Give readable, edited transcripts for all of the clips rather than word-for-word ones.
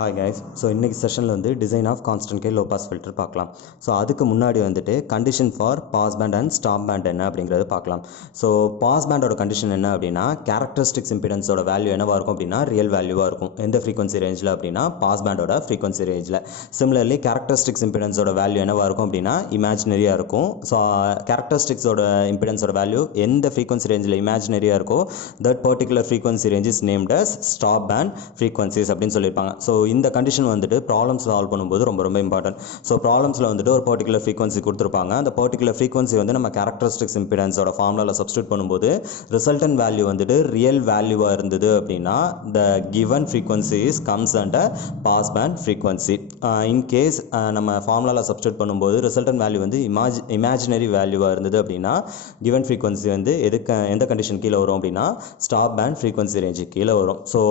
Hi guys, so இன்னைக்கு செஷனில் வந்து design of constant K low pass filter பார்க்கலாம். ஸோ அதுக்கு முன்னாடி வந்துட்டு condition for pass band and stop band என்ன அப்படிங்கிறது பார்க்கலாம். ஸோ பாஸ் பேண்டோட கண்டிஷன் என்ன அப்படின்னா கேரக்டரிஸ்டிக்ஸ் இம்பிடன்ஸோட வேல்யூ என்னவாக இருக்கும் அப்படின்னா ரியல் வேல்யூவாக இருக்கும். எந்த ஃப்ரீக்வன்சி ரேஞ்சில் அப்படின்னா பாஸ் பேண்டோட ஃப்ரீக்வன்சி ரேஞ்சில். சிமிலர்லி கேரக்டரிஸ்டிக்ஸ் இம்பிடன்ஸோட வேல்யூ என்னவாக இருக்கும் அப்படின்னா இமேஜினரியாக இருக்கும். ஸோ கேரக்டரிஸ்டிக்ஸோட இம்பிடன்ஸோட வேல்யூ எந்த ஃப்ரீக்வன்சி ரேஞ்சில் இமேஜினரியாக இருக்கோ that particular frequency range is named as stop band frequencies அப்படின்னு சொல்லியிருப்பாங்க. ஸோ இந்த கண்டிஷன் வந்துட்டு ப்ராப்ளம்ஸ் சால்வ் பண்ணும்போது ரொம்ப ரொம்ப இம்பார்ட்டன்ட். ஸோ ப்ராப்ளம்ஸில் வந்துட்டு ஒரு பர்டிகுலர் ஃப்ரீக்வன்சி கொடுத்துருப்பாங்க. அந்த பர்டிகுலர் ஃப்ரீக்வன்சி வந்து நம்ம கேரக்டரிஸ்டிக்ஸ் இம்பிடன்ஸோட ஃபார்முலாவில் சப்ஸ்டியூட் பண்ணும்போது ரிசல்டன் வேல்யூ வந்துட்டு ரியல் வேல்யூவாக இருந்தது அப்படின்னா the given frequency is comes under pass band frequency. In case நம்ம ஃபார்முலாவில் சப்ஸ்டியூட் பண்ணும்போது ரிசல்டன் வேல்யூ வந்து இமேஜினரி வேல்யூவாக இருந்தது அப்படின்னா கிவன் ஃப்ரீக்வன்சி வந்து எந்த கண்டிஷன் கீழே வரும் அப்படின்னா ஸ்டாப் பேண்ட் ஃப்ரீக்வன்சி ரேஞ்சு கீழே வரும். ஸோ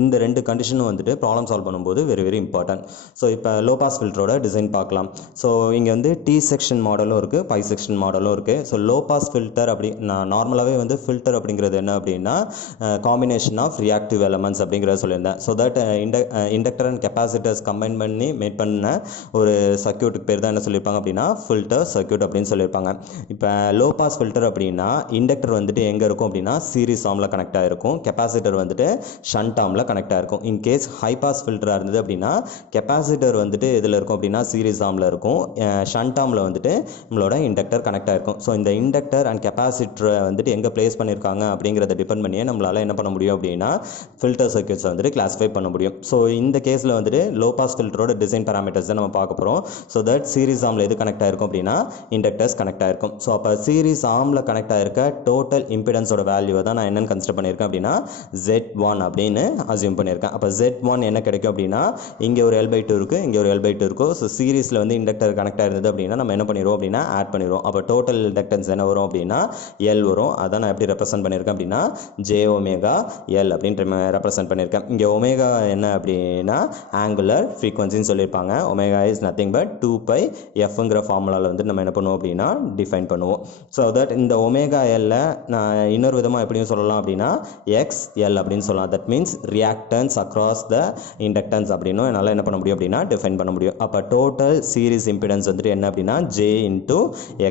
இந்த ரெண்டு கண்டிஷனும் வந்துட்டு ப்ராப்ளம் சால்வ் பண்ணும்போது வெரி வெரி இம்பார்ட்டன்ட். ஸோ இப்போ லோ பாஸ் ஃபில்டரோட டிசைன் பார்க்கலாம். ஸோ இங்கே வந்து டி செக்ஷன் மாடலும் இருக்குது, பை செக்ஷன் மாடலும் இருக்குது. ஸோ லோ பாஸ் ஃபில்டர் அப்படி நான் நார்மலாகவே வந்து ஃபில்டர் அப்படிங்கிறது என்ன அப்படின்னா காம்பினேஷன் ஆஃப் ரியாக்டிவ் எலமெண்ட்ஸ் அப்படிங்கிறத சொல்லியிருந்தேன். So that inductor and capacitors combine பண்ணி மேட் பண்ண ஒரு சர்க்யூட்டுக்கு பேர் தான் என்ன சொல்லியிருப்பாங்க அப்படின்னா ஃபில்டர் சர்க்யூட் அப்படின்னு சொல்லியிருப்பாங்க. இப்போ லோ பாஸ் ஃபில்டர் அப்படின்னா இண்டக்டர் வந்துட்டு எங்கே இருக்கும் அப்படின்னா சீரிஸ் ஆர்மில் கனெக்ட் ஆகிருக்கும், கெப்பாசிட்டர் வந்துட்டு ஷண்ட் ஆர்மில் கனெக்ட் ஆகிருக்கும். இன்கேஸ் ஹை பாஸ் ஃபில்டராக இருந்தது அப்படின்னா கெப்பாசிட்டர் வந்துட்டு இதில் இருக்கும் அப்படின்னா சீரிஸ் ஆர்மில் இருக்கும், ஷண்ட் ஆர்மில் வந்துட்டு நம்மளோட இண்டக்டர் கனெக்ட் ஆகிருக்கும். ஸோ இந்த இண்டக்டர் அண்ட் கெப்பாசிட்டரை வந்துட்டு எங்கே பிளேஸ் பண்ணியிருக்காங்க அப்படிங்கிறத டிபெண்ட் பண்ணியே நம்மளால் என்ன பண்ண முடியும் அப்படின்னா ஃபில்டர் சர்க்யூட்ஸை வந்துட்டு கிளாஸிஃபை பண்ண முடியும். ஸோ இந்த கேஸில் வந்துட்டு லோ பாஸ் ஃபில்டரோட டிசைன் பேராமீட்டர்ஸ் தான் நம்ம பார்க்க போகிறோம். ஸோ தட் சீரிஸ் ஆர்மில் எது கனெக்ட் ஆகிருக்கும் அப்படின்னா இண்டக்டர்ஸ் கனெக்ட் ஆகிருக்கும். ஸோ அப்போ சீரிஸ் ஆர்மில் கனெக்ட் ஆகிருக்க டோட்டல் இம்பிடன்ஸோட வேல்யூவை தான் நான் என்னென்னு கன்சிடர் பண்ணியிருக்கேன் அப்படின்னா Z1 அப்படின்னு அசியூம் பண்ணியிருக்கேன். அப்போ Z1 என்ன கிடைக்கும் அப்படின்னா இங்கே ஒரு L/2 இருக்குது, இங்கே ஒரு L/2 இருக்கும். ஸோ சீரிஸில் வந்து இண்டக்டர் கனெக்ட் ஆயிருந்தது அப்படின்னா நம்ம என்ன பண்ணிடுவோம் அப்படின்னா ஆட் பண்ணிடுவோம். அப்போ டோட்டல் இண்டக்டன்ஸ் என்ன வரும் அப்படின்னா L வரும். அதான் நான் எப்படி ரெப்ரசென்ட் பண்ணியிருக்கேன் அப்படின்னா JωL அப்படின்னு ரெப்ரசென்ட் பண்ணியிருக்கேன். இங்கே ஒமேகா என்ன அப்படின்னா ஆங்குலர் ஃப்ரீக்வன்சின்னு சொல்லியிருப்பாங்க. ஒமேகா இஸ் நத்திங் பட் 2πfங்கிற ஃபார்முலாவில் வந்து நம்ம என்ன பண்ணுவோம் அப்படின்னா டிஃபைன் பண்ணுவோம். ஸோ தட் இந்த ஒமேகா எல்ல நான் இன்னொரு விதமாக எப்படியும் சொல்லலாம் அப்படின்னா XL அப்படின்னு சொல்லலாம். That means reactance across the inductance அப்படின்னு என்னால் என்ன பண்ண முடியும் அப்படின்னா டிஃபைன் பண்ண முடியும். அப்போ டோட்டல் சீரிஸ் இம்பிடன்ஸ் வந்துட்டு என்ன அப்படின்னா J into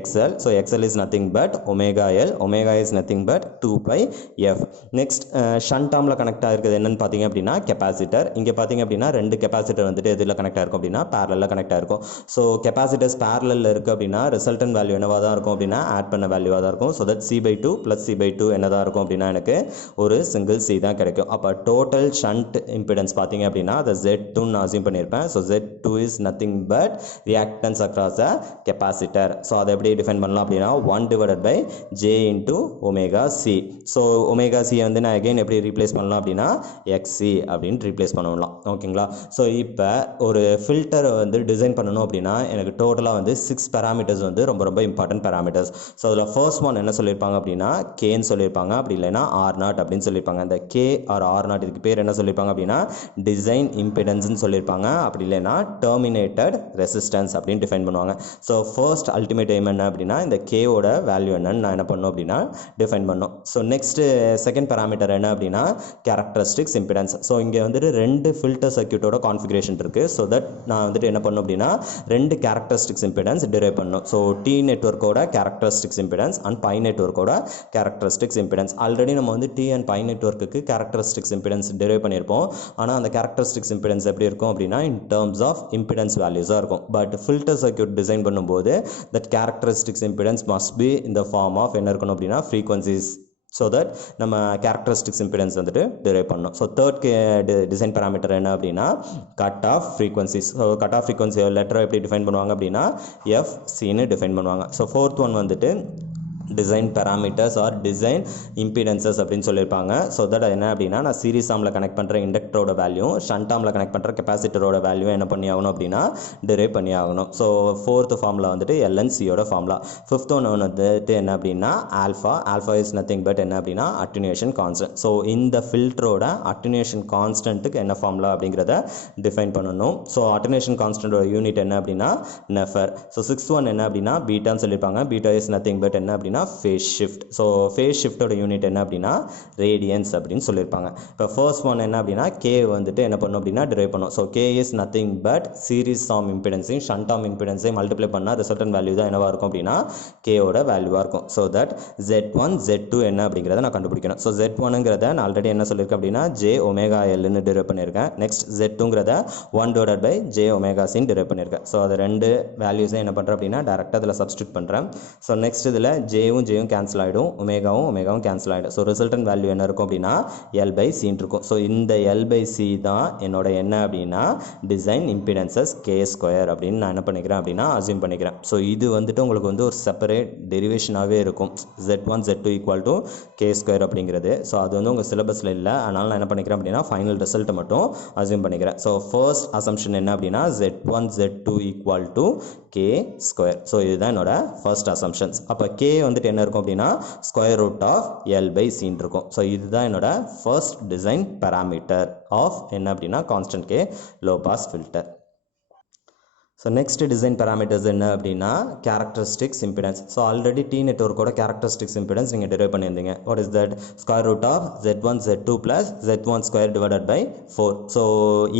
XL. ஸோ XL is nothing but omega L, omega is nothing but 2πf. Next shunt ஆர்மில் கனெக்ட் ஆகிருக்குது என்னன்னு பார்த்தீங்க அப்படின்னா கெப்பாசிட்டர். இங்கே பார்த்தீங்க அப்படின்னா ரெண்டு கெப்பாசிட்டர் வந்துட்டு எதில் கனெக்ட் ஆகிருக்கும் அப்படின்னா பேரலில் கனெக்ட் ஆகிருக்கும். ஸோ கெப்பாசிட்டர்ஸ் பேரலில் இருக்குது அப்படின்னா ரிசல்டன் வேல்யூ என்னவாக தான் இருக்கும் அப்படின்னா ஆட் பண்ண வேல்யூவாக தான் இருக்கும். ஸோ தட் C/2 + C/2 என்னதான் இருக்கும் அப்படின்னா எனக்கு ஒரு சிங்கிள் C தான் கிடைக்கும். அப்போ டோட்டல் ஷண்ட் இம்பிடன்ஸ் பார்த்தீங்க அப்படின்னா அதை Z2 நான் அசியூம் பண்ணியிருப்பேன். So Z2 is nothing but reactance across a capacitor. So அதை எப்படி டிஃபைன் பண்ணலாம் அப்படின்னா 1/J into omega C. So omega C வந்து நான் அகைன் எப்படி ரீப்ளேஸ் பண்ணலாம் அப்படின்னா XC அப்படின்னு ரீப்ளேஸ் பண்ணலாம். ஓகேங்களா? ஸோ இப்போ ஒரு ஃபில்டரை வந்து டிசைன் பண்ணணும் அப்படின்னா எனக்கு டோட்டலாக வந்து 6 பேராமீட்டர்ஸ் வந்து ரொம்ப ரொம்ப இம்பார்ட்டன்ட் பேராமீட்டர்ஸ். ஸோ அதில் ஃபர்ஸ்ட் ஒன் என்ன சொல்லியிருப்பாங்க அப்படின்னா கேன்னு சொல்லியிருப்பாங்க, அப்படி இல்லைன்னா R0 அப்படின்னு சொல்லியிருப்பாங்க. இந்த K or R0 இதுக்கு பேர் என்ன சொல்லியிருப்பாங்க அப்படின்னா டிசைன் இம்பிடன்ஸ்னு சொல்லியிருப்பாங்க, அப்படி இல்லைன்னா டெர்மினேட்டட் ரெசிஸ்டன்ஸ் அப்படின்னு டிஃபைன் பண்ணுவாங்க. ஸோ ஃபர்ஸ்ட் அல்டிமேட் எய்ம் என்ன அப்படின்னா இந்த கேவோட வேல்யூ என்னன்னு நான் என்ன பண்ணணும் அப்படின்னா டிஃபைன் பண்ணணும். ஸோ நெக்ஸ்ட் செகண்ட் பேராமீட்டர் என்ன அப்படின்னா கேரக்டரிஸ்டிக்ஸ் இம்பிடன்ஸ். ஸோ இங்கே வந்துட்டு ரெண்டு ஃபில்டர் சர்க்யூட்டோட கான்ஃபிகரேஷன் இருக்குது. ஸோ தட் நான் வந்துட்டு என்ன பண்ணணும் அப்படின்னா ரெண்டு கேரக்டரிஸ்டிக்ஸ் இம்பிடன்ஸ் டிரைவ் பண்ணணும். ஸோ T நெட்வொர்க்கோட கேரக்டரிஸ்டிக்ஸ் இம்பிடன்ஸ் அண்ட் பை நெட்வொர்க்கோட கேரக்டரிஸ்டிக்ஸ் இம்பிடன்ஸ். ஆல்ரெடி நம்ம வந்து T அண்ட் பை நெட்வொர்க்குக்கு கேரக்டரிஸ்டிக்ஸ் இம்பிடன்ஸ் டிரைவ் பண்ணியிருப்போம். ஆனால் அந்த கேரக்டரிஸ்டிக்ஸ் இம்பிடன்ஸ் எப்படி இருக்கும் அப்படின்னா இன் டர்ம்ஸ் ஆஃப் இம்பிடன்ஸ் வேல்யூஸாக இருக்கும். பட் ஃபில்டர் சர்க்யூட் டிசைன் பண்ணும்போது that characteristics impedance must be இந்த ஃபார்ம் ஆஃப் என்ன இருக்கணும் அப்படின்னா ஃப்ரீக்வன்சிஸ். ஸோ தட் நம்ம கேரக்டரிஸ்டிக்ஸ் இம்பிடன்ஸ் வந்துட்டு டிரைவ் பண்ணணும். ஸோ தேர்ட் டிசைன் பேராமீட்டர் என்ன அப்படின்னா cut off frequencies. So cut off frequency லெட்டரை எப்படி டிஃபைன் பண்ணுவாங்க அப்படின்னா FCன்னு டிஃபைன் பண்ணுவாங்க. ஸோ ஃபோர்த் ஒன் வந்துட்டு டிசைன் பேராமீட்டர்ஸ் ஆர் டிசைன் இம்பிடன்சஸ் அப்படின்னு சொல்லியிருப்பாங்க. ஸோ தட் என்ன அப்படின்னா நான் சீரிஸ் ஆர்மில் கனெக்ட் பண்ணுற இண்டக்டரோட வேல்யூ ஷண்ட் ஆர்மில் கனெக்ட் பண்ணுற கெப்பாசிட்டரோட வேல்யூ என்ன பண்ணி ஆகணும் அப்படின்னா டிரைவ் பண்ணி ஆகணும். ஸோ ஃபோர்த் ஃபார்முலா வந்துட்டு LNCயோட ஃபார்முலா. ஃபிஃப்த் ஒன் வந்துட்டு என்ன அப்படின்னா ஆல்ஃபா இஸ் நத்திங் பட் என்ன அப்படின்னா அட்டினியூஷன் கான்ஸ்டன்ட். ஸோ இந்த ஃபில்டரோட அட்டினியூஷன் கான்ஸ்டன்ட்டுக்கு என்ன ஃபார்முலா அப்படிங்கிறத டிஃபைன் பண்ணணும். ஸோ அட்டினியூஷன் கான்ஸ்டன்டோட யூனிட் என்ன அப்படின்னா நெஃபர். ஸோ சிக்ஸ்த் ஒன் என்ன அப்படின்னா பீட்டான்னு சொல்லியிருப்பாங்க. பீட்டா இஸ் நத்திங் பட் என்ன அப்படின்னா அப்படின்னா ஃபேஸ் ஷிஃப்ட். ஸோ ஃபேஸ் ஷிஃப்டோட யூனிட் என்ன அப்படின்னா ரேடியன்ஸ் அப்படின்னு சொல்லியிருப்பாங்க. இப்போ ஃபர்ஸ்ட் ஒன் என்ன அப்படின்னா கே வந்துட்டு என்ன பண்ணும் அப்படின்னா டிரைவ் பண்ணும். So K is nothing but series ஆம் இம்பிடன்ஸையும் ஷண்ட் ஆம் இம்பிடன்ஸையும் மல்டிப்ளை பண்ணால் ரிசல்டன் வேல்யூ தான் என்னவாக இருக்கும் அப்படின்னா கேவோட வேல்யூவாக இருக்கும். ஸோ தட் Z1 Z2 என்ன அப்படிங்கிறத நான் கண்டுபிடிக்கணும். ஸோ Z1ங்கிறத நான் ஆல்ரெடி என்ன சொல்லியிருக்கேன் அப்படின்னா ஜே ஒமேகா எல்னு டிரைவ் பண்ணியிருக்கேன். நெக்ஸ்ட் Z2ங்கிறத 1/j ஒமேகா சின்னு டிரைவ் பண்ணியிருக்கேன். ஸோ அது ரெண்டு வேல்யூஸை என்ன பண்ணுறேன் அப்படின்னா டேரெக்டாக அதில் சப்ஸ்டியூட் பண்ணுறேன். ஸோ நெக்ஸ்ட் இதில் ஜேயும் கேன்சல் ஆகிடும், ஒமேகாவும் கேன்சல் ஆகிடும். ஸோ ரிசல்டன் வேல்யூ என்ன இருக்கும் அப்படின்னா L/C இருக்கும். ஸோ இந்த L/C தான் என்னோட என்ன அப்படின்னா டிசைன் இம்பிடன்சஸ் K² அப்படின்னு நான் என்ன பண்ணிக்கிறேன் அப்படின்னா அசியூம் பண்ணிக்கிறேன். ஸோ இது வந்துட்டு உங்களுக்கு வந்து ஒரு செப்பரேட் டெரிவேஷனாகவே இருக்கும். Z1 Z2 equal to K² அப்படிங்கிறது. ஸோ அது வந்து உங்கள் சிலபஸில் இல்லை, அதனால் நான் என்ன பண்ணிக்கிறேன் அப்படின்னா ஃபைனல் ரிசல்ட்டை மட்டும் அசியூம் பண்ணிக்கிறேன். ஸோ ஃபர்ஸ்ட் அசம்ஷன் என்ன அப்படின்னா Z1 Z2 equal to K². So இதுதான் என்னோட ஃபர்ஸ்ட் அசம்ஷன்ஸ். அப்போ K வந்துட்டு என்ன இருக்கும் அப்படின்னா ஸ்கொயர் ரூட் ஆஃப் L/C இருக்கும். ஸோ இதுதான் என்னோட ஃபர்ஸ்ட் டிசைன் பேராமீட்டர் ஆஃப் என்ன அப்படின்னா constant K low pass filter. So next design parameters என்ன அப்படின்னா characteristics impedance. So already T நெட்வொர்க்கோட கேரக்டரிஸ்டிக்ஸ் இம்பிடன்ஸ் நீங்கள் டிரைவ் பண்ணியிருந்தீங்க. What is that? Square root of Z1 Z2 plus Z1 square divided by 4. So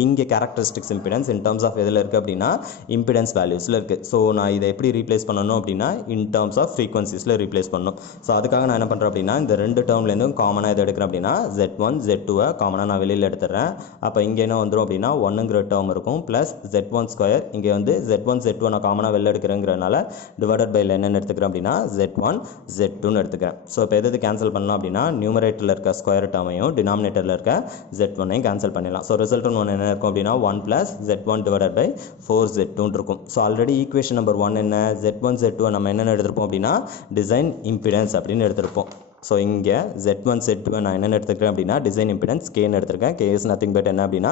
இங்கே characteristics impedance in terms of எதில் இருக்குது அப்படின்னா impedance வேல்யூஸில் இருக்குது. ஸோ நான் இதை எப்படி ரீப்ளேஸ் பண்ணணும் அப்படின்னா இன் டர்ம்ஸ் ஆஃப் ஃப்ரீக்வன்சிஸில் ரீப்ளேஸ் பண்ணணும். ஸோ அதுக்காக நான் என்ன பண்ணுறேன் அப்படின்னா இந்த ரெண்டு டேர்ம்லேருந்தும் காமனாக எது எடுக்கிறேன் அப்படின்னா Z1 Z2 காமனாக நான் வெளியில் எடுத்துடுறேன். அப்போ இங்கே என்ன வந்துடும் அப்படின்னா 1ங்கிற டேர்ம் இருக்கும் ப்ளஸ் Z1 ஸ்கொயர் இங்கே வந்து Z1 Z2 நான் காமனாக வெளில எடுக்கிறேங்கிறனால டிவைடட் பை என்னென்னு எடுத்துக்கிறேன் அப்படின்னா Z1 Z2ன்னு எடுத்துக்கிறேன். ஸோ இப்போ எது கேன்சல் பண்ணலாம் அப்படின்னா நியூமரேட்டரில் இருக்க ஸ்கொயர் டேர்மையும் டினாமினேட்டரில் இருக்க Z1ஐயும் கேன்சல் பண்ணிடலாம். ஸோ ரிசல்ட் ஒன்று என்ன இருக்கும் அப்படின்னா 1 plus Z1 divided by 4Z2 இருக்கும். ஸோ ஆல்ரெடி ஈக்குவேஷன் நம்பர் 1 என்ன Z1 Z2 நம்ம என்னென்னு எடுத்திருப்போம் அப்படின்னா டிசைன் இம்பிடன்ஸ் அப்படின்னு எடுத்திருப்போம். ஸோ இங்கே Z1 Z2 நான் என்னென்னு எடுத்துக்கிறேன் அப்படின்னா டிசைன் இம்பிடன்ஸ் கேன்னு எடுத்திருக்கேன். K இஸ் நத்திங் பட் என்ன அப்படின்னா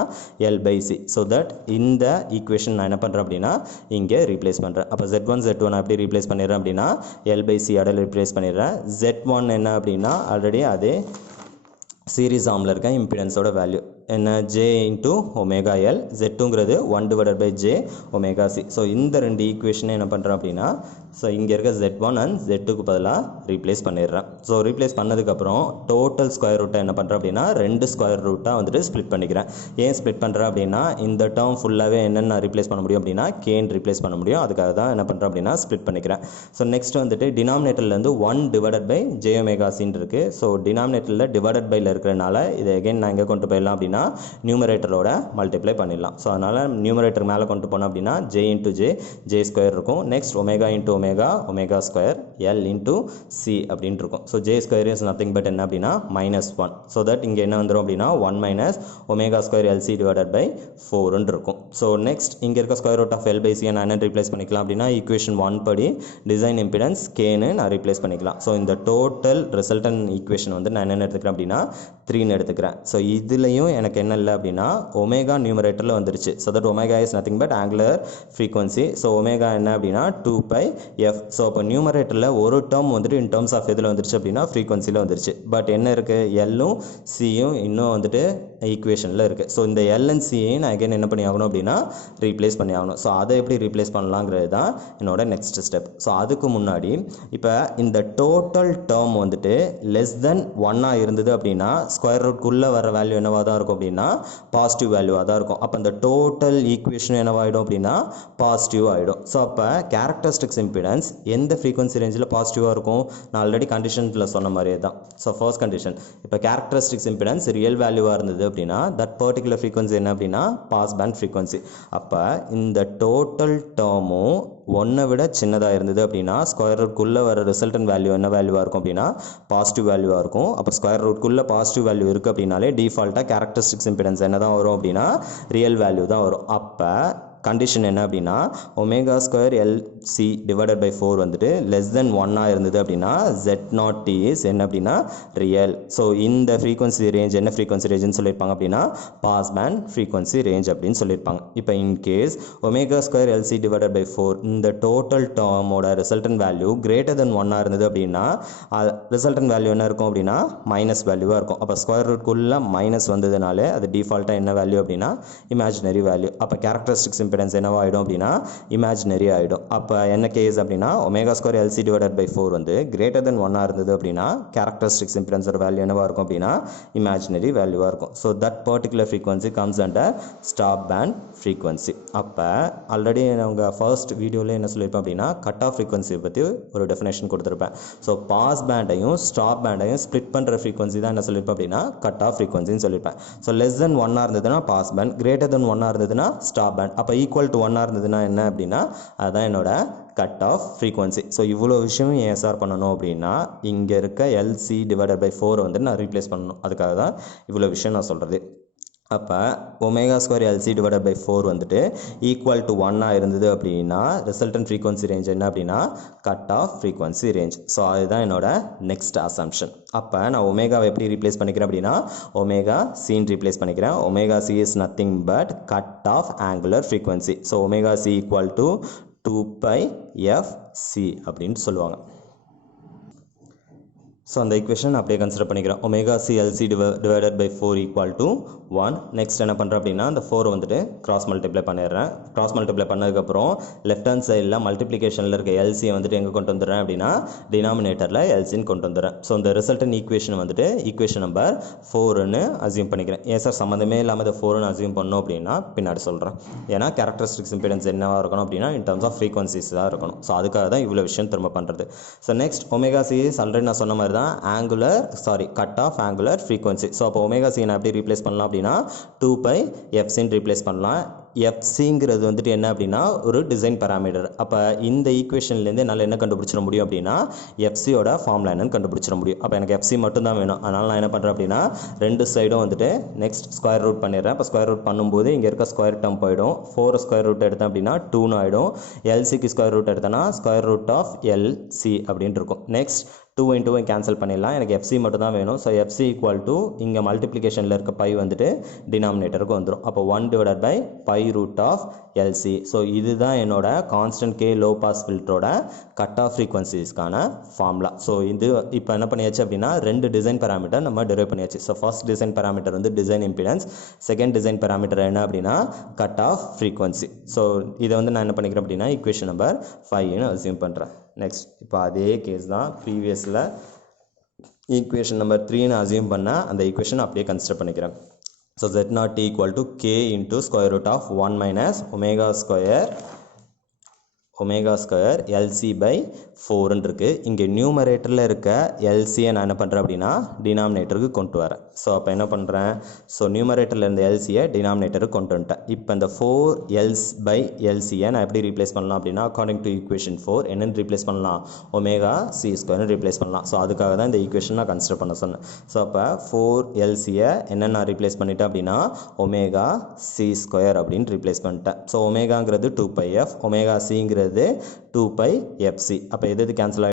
L/C. ஸோ தட் இந்த ஈக்குவேஷன் நான் என்ன பண்ணுறேன் அப்படின்னா இங்கே ரீப்ளேஸ் பண்ணுறேன். அப்போ Z1 Z2 நான் எப்படி ரீப்ளேஸ் பண்ணிடுறேன் அப்படின்னா L/C அடல் ரீப்ளேஸ் பண்ணிடுறேன். Z1 என்ன அப்படின்னா ஆல்ரெடி அதே சீரீஸ் ஆமில் இருக்க இம்பிடன்ஸோட வேல்யூ என்ன J இன்ட்டு ஒமேகா எல், Z2ங்கிறது 1/j ஒமேகா C. ஸோ இந்த ரெண்டு ஈக்குவேஷனை என்ன பண்ணுறேன் அப்படின்னா ஸோ இங்கே இருக்க Z1 அண்ட் Z2க்கு பதிலாக ரீப்ளேஸ் பண்ணிடுறேன். ஸோ ரீப்ளேஸ் பண்ணதுக்கப்புறம் டோட்டல் ஸ்கொயர் ரூட்டை என்ன பண்ணுறேன் அப்படின்னா 2 ஸ்கொயர் ரூட்டாக வந்துட்டு ஸ்ப்ளிட் பண்ணிக்கிறேன். ஏன் ஸ்ப்ளிட் பண்ணுறேன் அப்படின்னா இந்த டேர்ம் ஃபுல்லாகவே என்னென்ன ரீப்ளேஸ் பண்ண முடியும் அப்படின்னா கேன் ரீப்ளேஸ் பண்ண முடியும். அதுக்காக தான் என்ன பண்ணுறேன் அப்படின்னா ஸ்ப்ளிட் பண்ணிக்கிறேன். ஸோ நெக்ஸ்ட் வந்துட்டு டினாமினேட்டர்லேருந்து 1/j ஒமேகா சின்னு இருக்குது. ஸோ டினாமினேட்டரில் டிவைடட் பையில் இருக்கிறனால இதை எகைன் நான் எங்கே கொண்டு போயிடலாம் அப்படின்னா நியூமரேட்டரோட மல்டிப்ளை பண்ணிடலாம். ஸோ அதனால் நியூமரேட்டர் மேலே கொண்டு போனோம் அப்படின்னா J இன்ட்டு J ஸ்கொயர் இருக்கும். Next omega into omega square L into C அப்படின்னு இருக்கும். So J square is nothing but என்ன அப்படின்னா -1. ஸோ தட் இங்கே என்ன வந்துடும் அப்படின்னா 1 minus omega square LC divided by 4ன்னு இருக்கும். ஸோ நெக்ஸ்ட் இங்கே இருக்க ஸ்கொயர் ரூட் ஆஃப் L/C நான் என்ன ரீப்ளேஸ் பண்ணிக்கலாம் அப்படின்னா ஈக்குவேஷன் 1 படி டிசைன் இம்பிடன்ஸ் கேன்னு நான் ரீப்ளேஸ் பண்ணிக்கலாம். ஸோ இந்த டோட்டல் ரிசல்டன் ஈக்குவேஷன் வந்து நான் என்ன எடுத்துக்கிறேன் அப்படின்னா 3ன்னு எடுத்துக்கிறேன். ஸோ இதுலேயும் எனக்கு என்ன இல்லை அப்படின்னா ஒமேகா நியூமரேட்டரில் வந்துருச்சு. So that omega is nothing but angular frequency. So omega என்ன அப்படின்னா 2πf. ஸோ அப்போ நியூமரேட்டரில் ஒரு டேர்ம் வந்துட்டு இன் டேர்ம்ஸ் ஆஃப் எதில் வந்துருச்சு அப்படின்னா ஃப்ரீக்வன்சியில் வந்துருச்சு. பட் என்ன இருக்குது எல்லும் சியும் இன்னும் வந்துட்டு ஈக்குவேஷனில் இருக்குது. ஸோ இந்த எல் அண்ட் சியையும் நான் அகைன் என்ன பண்ணி ஆகணும் அப்படின்னா ரீப்ளேஸ் பண்ணி ஆகணும். ஸோ அதை எப்படி ரீப்ளேஸ் பண்ணலாங்கிறது தான் என்னோட நெக்ஸ்ட் ஸ்டெப். ஸோ அதுக்கு முன்னாடி இப்போ இந்த டோட்டல் டேர்ம் வந்துட்டு லெஸ் தென் 1 இருந்தது அப்படின்னா ஸ்கொயர் ரூட்குள்ளே வர வேல்யூ என்னவாக தான் இருக்கும் அப்படின்னா பாசிட்டிவ் வேல்யூவாக தான் இருக்கும். அப்போ இந்த டோட்டல் ஈக்குவேஷன் என்னவாகிடும் அப்படின்னா பாசிட்டிவ் ஆகிடும். ஸோ அப்போ கேரக்டரிஸ்டிக்ஸ் இம்பிடன்ஸ் எந்த ஃப்ரீக்வன்சி ரேஞ்சில் பாசிட்டிவாக இருக்கும்? நான் ஆல்ரெடி கண்டிஷனில் சொன்ன மாதிரியே தான். ஸோ ஃபர்ஸ்ட் கண்டிஷன் இப்போ கேரக்டரிஸ்டிக்ஸ் இம்பிடன்ஸ் ரியல் வேல்யூவாக இருந்தது அப்படின்னா தட் பர்டிகுலர் ஃப்ரீக்வன்சி என்ன அப்படின்னா பாஸ் பேண்ட் ஃப்ரீக்வன்சி. அப்போ இந்த டோட்டல் டேர்மும் 1 விட சின்னதாக இருந்தது அப்படின்னா ஸ்கொயர் ரூட்குள்ளே வர ரிசல்டன் வேல்யூ என்ன வேல்யூவாக இருக்கும் அப்படின்னா பாசிட்டிவ் வேல்யூவாக இருக்கும். அப்போ ஸ்கொயர் ரூட்குள்ளே பாசிட்டிவ் வேல்யூ இருக்குது அப்படின்னாலே டிஃபால்ட்டாக கேரக்டரிஸ்டிக்ஸ் இம்பிடன்ஸ் என்ன தான் வரும் அப்படின்னா ரியல் வேல்யூ தான் வரும். அப்போ கண்டிஷன் என்ன அப்படின்னா omega square LC divided by 4 வந்துட்டு லெஸ் தென் 1 இருந்தது அப்படின்னா Z0 இஸ் என்ன அப்படின்னா ரியல். ஸோ இந்த ஃப்ரீக்வன்சி ரேஞ்ச் என்ன ஃப்ரீக்வன்சி ரேஞ்சுன்னு சொல்லியிருப்பாங்க அப்படின்னா பாஸ் பேண்ட் ஃப்ரீக்வன்சி ரேஞ்ச் அப்படின்னு சொல்லியிருப்பாங்க. இப்போ in case omega square LC divided by 4 இந்த டோட்டல் டேர்மோட ரிசல்டன் வேல்யூ கிரேட்டர் தென் 1 இருந்தது அப்படின்னா ரிசல்டன் வேல்யூ என்ன இருக்கும் அப்படின்னா மைனஸ் வேல்யூவாக இருக்கும். அப்போ ஸ்கொயர் ரூட்குள்ளே மைனஸ் வந்ததுனால அது டிஃபால்ட்டாக என்ன வேல்யூ அப்படின்னா இமேஜினரி வேல்யூ. அப்போ கேரக்டரிஸ்டிக்ஸ் இம்பிடன்ஸ் என்னவா ஆகிடும் அப்படின்னா இமேஜினரி ஆகிடும். அப்போ என்ன கேஸ் அப்படின்னா omega square LC divided by 4 வந்து கிரேட்டர் தென் 1 இருந்தது அப்படின்னா கேரக்டரிஸ்டிக்ஸ் இம்பிடன்ஸோட வேல்யூ என்னவாக இருக்கும் அப்படின்னா இமேஜினரி வேல்யூவாக இருக்கும். So that particular frequency comes under stop band frequency. அப்போ ஆல்ரெடி அவங்க ஃபர்ஸ்ட் வீடியோவில் என்ன சொல்லியிருப்பேன் அப்படின்னா கட் ஆஃப் ஃப்ரீக்வன்சியை பற்றி ஒரு டெஃபினேஷன் கொடுத்துருப்பேன். ஸோ பாஸ் பேண்டையும் ஸ்டாப் பேண்டையும் ஸ்ப்ளிட் பண்ணுற ஃப்ரீக்வன்சி தான் என்ன சொல்லியிருப்பேன் அப்படின்னா கட் ஆஃப் ஃப்ரீக்வன்சின்னு சொல்லியிருப்பேன். ஸோ லெஸ் தென் 1 இருந்ததுன்னா பாஸ் பேண்ட், கிரேட்டர் தென் 1 இருந்ததுன்னா ஸ்டாப் பேண்ட். அப்போ ஈக்குவல் டு 1 இருந்ததுன்னா என்ன அப்படின்னா அதுதான் என்னோட கட் ஆஃப் ஃப்ரீக்வன்சி. ஸோ இவ்வளோ விஷயமும் ஏன் சார் பண்ணணும் அப்படின்னா இங்கே இருக்க எல்சி டிவைடட் பை 4 வந்து நான் ரீப்ளேஸ் பண்ணணும். அதுக்காக தான் இவ்வளோ விஷயம் நான் சொல்கிறது. அப்போ omega square LC divided by 4 வந்துட்டு ஈக்குவல் டு 1 இருந்தது அப்படின்னா ரிசல்டன் ஃப்ரீக்வன்சி ரேஞ்ச் என்ன அப்படின்னா cut off frequency range. So அதுதான் என்னோட நெக்ஸ்ட் அசம்ஷன். அப்போ நான் ஒமேகாவை எப்படி ரீப்ளேஸ் பண்ணிக்கிறேன் அப்படின்னா ஒமேகா சின்னு ரீப்ளேஸ் பண்ணிக்கிறேன். Omega C is nothing but cut off angular frequency. So omega C equal to 2πfc அப்படின்னு சொல்லுவாங்க. ஸோ அந்த ஈக்குவேஷன் அப்படியே கன்சிடர் பண்ணிக்கிறேன். Omega C LC divided by 4 equal to 1. Next என்ன பண்ணுறேன் அப்படின்னா அந்த 4 வந்துட்டு கிராஸ் மல்டிப்ளை பண்ணிடுறேன். கிராஸ் மல்டிப்ளை பண்ணதுக்கப்புறம் லெஃப்ட் ஹேண்ட் சைடில் மல்டிப்ளிகேஷனில் இருக்க எல்சியை வந்துட்டு எங்கே கொண்டு வந்துடுறேன் அப்படின்னா டினாமினேட்டரில் எல்சின்னு கொண்டு வந்துடுறேன். ஸோ இந்த ரிசல்டன் ஈக்குவேஷன் வந்துட்டு ஈக்குவேஷன் நம்பர் 4ன்னு அசியூம் பண்ணிக்கிறேன். ஏன் சார் சம்மந்தமே இல்லாமல் இதை 4ன்னு அசியூம் பண்ணோம் அப்படின்னா பின்னாடி சொல்கிறேன். ஏன்னா கேரக்டரிஸ்டிக்ஸ் இம்பிடன்ஸ் என்னவாக இருக்கணும் அப்படின்னா இன் டர்ம்ஸ் ஆஃப் ஃப்ரீக்வன்சிஸ் தான் இருக்கணும். ஸோ அதுக்காக தான் இவ்வளோ விஷயம் திரும்ப பண்ணுறது. So next omega C already நான் சொன்ன மாதிரி தான் cut off angular frequency. So அப்போ ஒமேகா சி நான் எப்படி ரீப்ளேஸ் பண்ணலாம் அப்படின்னா 2πfcன்னு ரீப்ளேஸ் பண்ணலாம். எஃப்சிங்கிறது வந்துட்டு என்ன அப்படின்னா ஒரு டிசைன் பேராமீட்டர். அப்போ இந்த ஈக்குவேஷன்லேருந்து என்னால் என்ன கண்டுபிடிச்சிட முடியும் அப்படின்னா எஃப்சியோட ஃபார்முலா என்னன்னு கண்டுபிடிச்சிட முடியும். அப்போ எனக்கு எஃப்சி மட்டும் தான் வேணும். அதனால் நான் என்ன பண்ணுறேன் அப்படின்னா ரெண்டு சைடும் வந்துட்டு நெக்ஸ்ட் ஸ்கொயர் ரூட் பண்ணிடுறேன். இப்போ ஸ்கொயர் ரூட் பண்ணும்போது இங்கே இருக்க ஸ்கொயர் டேர்ம் போயிடும். 4 ஸ்கொயர் ரூட் எடுத்தேன் அப்படின்னா 2ன்னு ஆகிடும். எல்சிக்கு ஸ்கொயர் ரூட் எடுத்தேன்னா ஸ்கொயர் ரூட் ஆஃப் எல்சி அப்படின்னு இருக்கும். நெக்ஸ்ட் 2 இன்ட்டு கேன்சல் பண்ணிடலாம். எனக்கு எஃப்சி மட்டும் தான் வேணும். ஸோ எஃப்சி ஈக்குவல் டு இங்கே மல்டிப்ளிகேஷனில் இருக்க பை வந்துட்டு டினாமினேட்டருக்கு வந்துடும். அப்போ 1 divided by pi root of LC. So இதுதான் என்னோட கான்ஸ்டன்ட் கே லோ பாஸ் ஃபில்டரோட கட் ஆஃப் ஃப்ரீக்வன்சிஸ்க்கான ஃபார்முலா. ஸோ இது இப்போ என்ன பண்ணியாச்சு அப்படின்னா ரெண்டு டிசைன் பேராமீட்டர் நம்ம டெரைவ் பண்ணியாச்சு. ஸோ ஃபர்ஸ்ட் டிசைன் பேராமீட்டர் வந்து design impedance, second design parameter என்ன அப்படின்னா கட் ஆஃப் ஃப்ரீக்வன்சி. ஸோ இதை வந்து நான் என்ன பண்ணிக்கிறேன் அப்படின்னா ஈக்குவேஷன் நம்பர் 5ன்னு அசியூம் பண்ணுறேன். நெக்ஸ்ட் இப்போ அதே கேஸ் தான் ப்ரீவியஸில் ஈக்குவேஷன் நம்பர் 3ன்னு அசியூம் பண்ண அந்த ஈக்குவேஷன் அப்படியே கன்சிடர் பண்ணிக்கிறேன். So z0 equal to k into square root of 1 minus omega square LC by 4ன்னு இருக்குது. இங்கே நியூமரேட்டரில் இருக்க எல்சியை நான் என்ன பண்ணுறேன் அப்படின்னா டினாமினேட்டருக்கு கொண்டு வரேன். ஸோ அப்போ என்ன பண்ணுறேன், ஸோ நியூமரேட்டரில் இருந்த எல்சியை டினாமினேட்டருக்கு கொண்டு வந்துட்டேன். இப்போ இந்த 4 பை எல்சியை நான் எப்படி ரீப்ளேஸ் பண்ணலாம் அப்படின்னா அக்கார்டிங் டு ஈக்குவேஷன் 4 என்னென்னு ரீப்ளேஸ் பண்ணலாம் ஒமேகா சி ஸ்கொயர்னு ரீப்ளேஸ் பண்ணலாம். ஸோ அதுக்காக தான் இந்த ஈக்குவேஷன் நான் கன்சிடர் பண்ண சொன்னேன். ஸோ அப்போ 4 என்ன நான் ரீப்ளேஸ் பண்ணிட்டேன் அப்படின்னா ஒமேகா சி ஸ்கொயர் அப்படின்னு ரீப்ளேஸ் பண்ணிட்டேன். ஸோ ஒமேகாங்கிறது 2πf, ஒமேகா சிங்கிறது 2πfc. அப்போ எது கேன்சல்